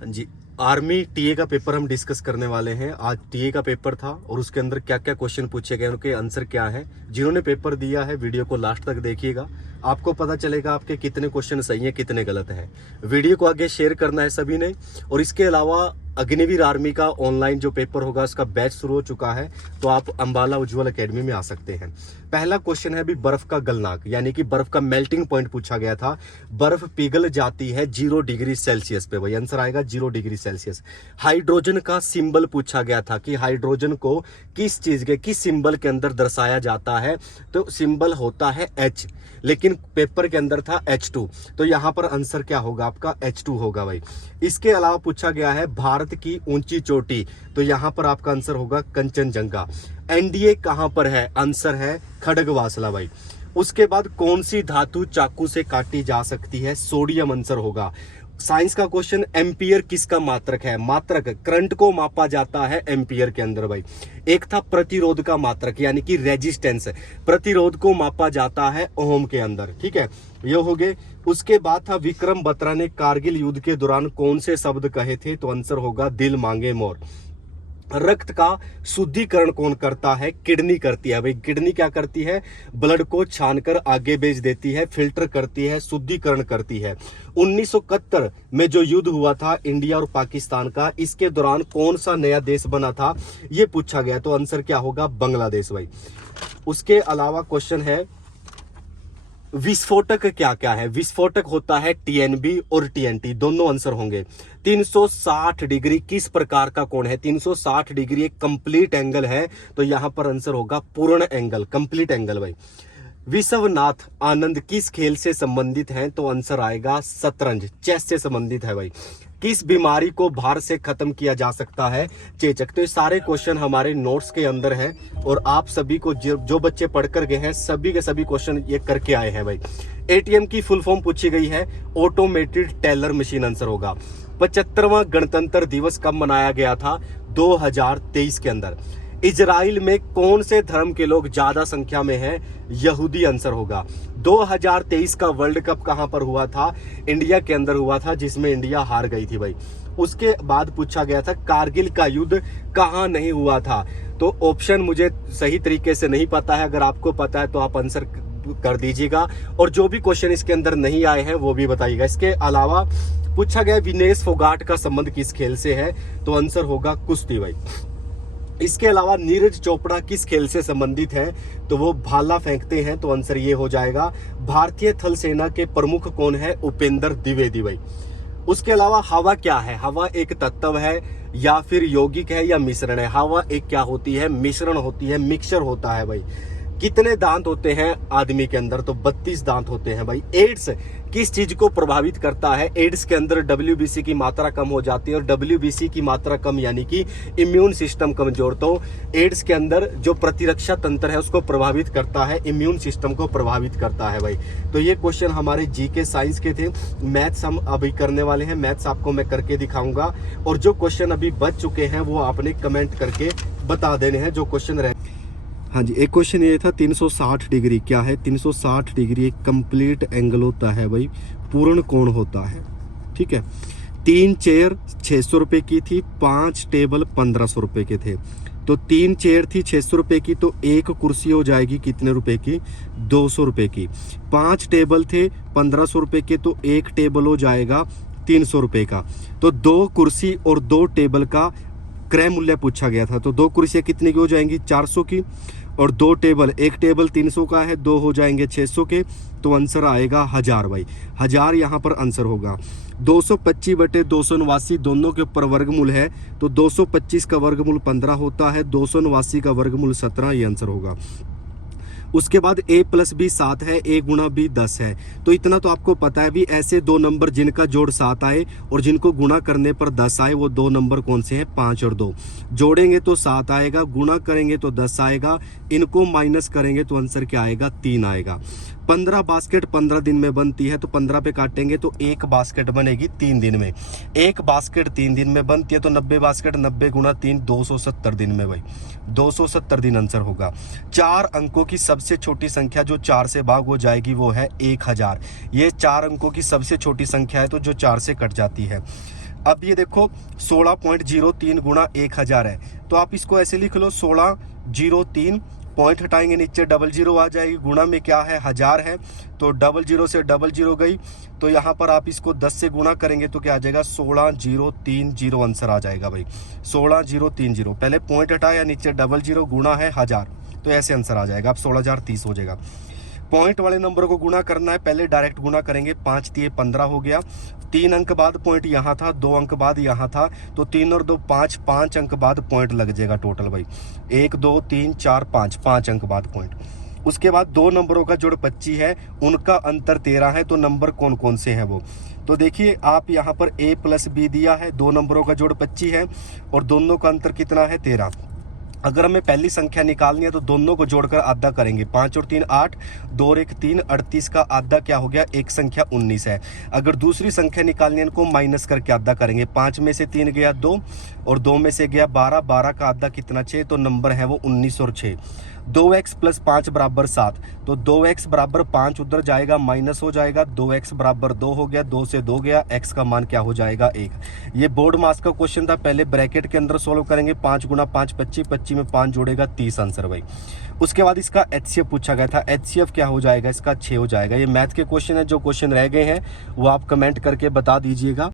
जी, army TA का paper हम discuss करने वाले हैं। आज टीए का पेपर था और उसके अंदर क्या क्या क्वेश्चन पूछे गए, उनके आंसर क्या है। जिन्होंने पेपर दिया है वीडियो को लास्ट तक देखिएगा, आपको पता चलेगा आपके कितने क्वेश्चन सही हैं कितने गलत हैं। वीडियो को आगे शेयर करना है सभी ने। और इसके अलावा अग्निवीर आर्मी का ऑनलाइन जो पेपर होगा उसका बैच शुरू हो चुका है, तो आप अंबाला उज्ज्वल एकेडमी में आ सकते हैं। पहला क्वेश्चन है अभी बर्फ का गलनांक, यानी कि बर्फ का मेल्टिंग पॉइंट पूछा गया था। बर्फ पिघल जाती है 0 डिग्री सेल्सियस पे, वही आंसर आएगा 0 डिग्री सेल्सियस। हाइड्रोजन का सिंबल पूछा गया था कि हाइड्रोजन को किस चीज के किस सिंबल के अंदर दर्शाया जाता है, तो सिंबल होता है H, लेकिन पेपर के अंदर था H2, तो यहां पर आंसर क्या होगा आपका H2 होगा भाई। इसके अलावा पूछा गया है भारत की ऊंची चोटी, तो यहां पर आपका आंसर होगा कंचनजंगा। एनडीए कहां पर है, आंसर है खड़गवासला भाई। उसके बाद कौन सी धातु चाकू से काटी जा सकती है, सोडियम आंसर होगा। साइंस का क्वेश्चन, एम्पियर किसका मात्रक है, मात्रक करंट को मापा जाता है एम्पियर के अंदर भाई। एक था प्रतिरोध का मात्रक यानी कि रेजिस्टेंस, प्रतिरोध को मापा जाता है ओम के अंदर, ठीक है, ये हो गए। उसके बाद था विक्रम बत्रा ने कारगिल युद्ध के दौरान कौन से शब्द कहे थे, तो आंसर होगा दिल मांगे मोर। रक्त का शुद्धिकरण कौन करता है, किडनी करती है भाई। किडनी क्या करती है, ब्लड को छानकर आगे भेज देती है, फिल्टर करती है, शुद्धिकरण करती है। 1971 में जो युद्ध हुआ था इंडिया और पाकिस्तान का, इसके दौरान कौन सा नया देश बना था, ये पूछा गया, तो आंसर क्या होगा बांग्लादेश भाई। उसके अलावा क्वेश्चन है विस्फोटक क्या क्या है, विस्फोटक होता है टीएनबी और टीएनटी, दोनों आंसर होंगे। 360 डिग्री किस प्रकार का कोण है, 360 डिग्री एक कंप्लीट एंगल है, तो यहां पर आंसर होगा पूर्ण एंगल, कंप्लीट एंगल भाई। विश्वनाथ आनंद किस खेल से संबंधित हैं, तो आंसर आएगा शतरंज, चेस से संबंधित है भाई। किस बीमारी को बाहर से खत्म किया जा सकता है, चेचक। तो ये सारे क्वेश्चन हमारे नोट्स के अंदर है और आप सभी को जो बच्चे पढ़कर गए हैं सभी के सभी क्वेश्चन ये करके आए हैं भाई। एटीएम की फुल फॉर्म पूछी गई है, ऑटोमेटेड टेलर मशीन आंसर होगा। 75वां गणतंत्र दिवस कब मनाया गया था, 2023 के अंदर। इजराइल में कौन से धर्म के लोग ज्यादा संख्या में हैं, यहूदी आंसर होगा। 2023 का वर्ल्ड कप कहां पर हुआ था, इंडिया के अंदर हुआ था, जिसमें इंडिया हार गई थी भाई। उसके बाद पूछा गया था कारगिल का युद्ध कहां नहीं हुआ था, तो ऑप्शन मुझे सही तरीके से नहीं पता है, अगर आपको पता है तो आप आंसर कर दीजिएगा। और जो भी क्वेश्चन इसके अंदर नहीं आए हैं वो भी बताइएगा। इसके अलावा पूछा गया विनेश फोगाट का संबंध किस खेल से है, तो आंसर होगा कुश्ती भाई। इसके अलावा नीरज चोपड़ा किस खेल से संबंधित है, तो वो भाला फेंकते हैं, तो आंसर ये हो जाएगा। भारतीय थल सेना के प्रमुख कौन है, उपेंद्र द्विवेदी भाई। उसके अलावा हवा क्या है, हवा एक तत्व है या फिर यौगिक है या मिश्रण है, हवा एक क्या होती है, मिश्रण होती है, मिक्सचर होता है भाई। कितने दांत होते हैं आदमी के अंदर, तो 32 दांत होते हैं भाई। एड्स किस चीज को प्रभावित करता है, एड्स के अंदर WBC की मात्रा कम हो जाती है, और WBC की मात्रा कम यानी कि इम्यून सिस्टम कमजोर, तो एड्स के अंदर जो प्रतिरक्षा तंत्र है उसको प्रभावित करता है, इम्यून सिस्टम को प्रभावित करता है भाई। तो ये क्वेश्चन हमारे जीके साइंस के थे। मैथ्स हम अभी करने वाले हैं, मैथ्स आपको मैं करके दिखाऊंगा, और जो क्वेश्चन अभी बच चुके हैं वो आपने कमेंट करके बता देने हैं जो क्वेश्चन रहे। हाँ जी, एक क्वेश्चन ये था 360 डिग्री क्या है, 360 डिग्री एक कंप्लीट एंगल होता है भाई, पूर्ण कोण होता है, ठीक है। 3 चेयर 600 रुपए की थी, 5 टेबल 1500 रुपए के थे, तो 3 चेयर थी 600 रुपए की, तो एक कुर्सी हो जाएगी कितने रुपए की, 200 रुपए की। 5 टेबल थे 1500 रुपए के, तो एक टेबल हो जाएगा 300 रुपए का। तो 2 कुर्सी और 2 टेबल का क्रय मूल्य पूछा गया था, तो 2 कुर्सियां कितने की हो जाएंगी, 400 की, और 2 टेबल, एक टेबल 300 का है, 2 हो जाएंगे 600 के, तो आंसर आएगा 1000 भाई। 1000 यहाँ पर आंसर होगा। 225/289 दोनों के ऊपर वर्गमूल है, तो 225 का वर्गमूल 15 होता है, 289 का वर्गमूल 17, ये आंसर होगा। उसके बाद a + b 7 है, a × b 10 है, तो इतना तो आपको पता है भी। ऐसे 2 नंबर जिनका जोड़ 7 आए और जिनको गुणा करने पर 10 आए, वो 2 नंबर कौन से हैं, 5 और 2। जोड़ेंगे तो 7 आएगा, गुणा करेंगे तो 10 आएगा, इनको माइनस करेंगे तो आंसर क्या आएगा, 3 आएगा। 15 बास्केट 15 दिन में बनती है, तो 15 पे काटेंगे तो 1 बास्केट बनेगी 3 दिन में। 1 बास्केट 3 दिन में बनती है, तो 90 बास्केट 90 × 3 270 दिन में भाई, 270 दिन आंसर होगा। 4 अंकों की सबसे छोटी संख्या जो 4 से भाग हो जाएगी वो है 1000। ये 4 अंकों की सबसे छोटी संख्या है, तो जो 4 से कट जाती है। अब ये देखो 16.03 गुणा 1000 है, तो आप इसको ऐसे लिख लो 1603, पॉइंट हटाएंगे नीचे 00 आ जाएगी, गुणा में क्या है 1000 है, तो 00 से 00 गई, तो यहाँ पर आप इसको 10 से गुणा करेंगे तो क्या आ जाएगा 16030 आंसर आ जाएगा भाई, 16030। पहले पॉइंट हटाया, नीचे 00 गुणा है 1000, तो ऐसे आंसर आ जाएगा, अब 16030 हो जाएगा। पॉइंट वाले नंबर को गुणा करना है, पहले डायरेक्ट गुणा करेंगे, 5 3 15 हो गया, 3 अंक बाद पॉइंट यहाँ था, 2 अंक बाद यहाँ था, तो 3 और 2 5, 5 अंक बाद पॉइंट लग जाएगा टोटल भाई, 1 2 3 4 5, 5 अंक बाद पॉइंट। उसके बाद दो नंबरों का जोड़ 25 है, उनका अंतर 13 है, तो नंबर कौन कौन से हैं वो, तो देखिए आप यहाँ पर a प्लस बी दिया है, दो नंबरों का जोड़ 25 है और दोनों का अंतर कितना है 13। अगर हमें पहली संख्या निकालनी है तो दोनों को जोड़कर आधा करेंगे, 5 और 3 8, 2 और 1 3, 38 का आधा क्या हो गया, एक संख्या 19 है। अगर दूसरी संख्या निकालनी है इनको माइनस करके आधा करेंगे, 5 में से 3 गया 2 और 2 में से गया 12, 12 का आधा कितना 6, तो नंबर है वो 19 और 6। 2x प्लस 5 बराबर 7, तो 2x बराबर 5 उधर जाएगा माइनस हो जाएगा, 2x बराबर 2 हो गया, 2 से 2 गया, x का मान क्या हो जाएगा 1। ये बोर्ड मास का क्वेश्चन था, पहले ब्रैकेट के अंदर सोल्व करेंगे, 5 गुना 5 25, 25 में 5 जोड़ेगा 30 आंसर भाई। उसके बाद इसका HCF पूछा गया था, HCF क्या हो जाएगा इसका 6 हो जाएगा। ये मैथ के क्वेश्चन है, जो क्वेश्चन रह गए हैं वो आप कमेंट करके बता दीजिएगा।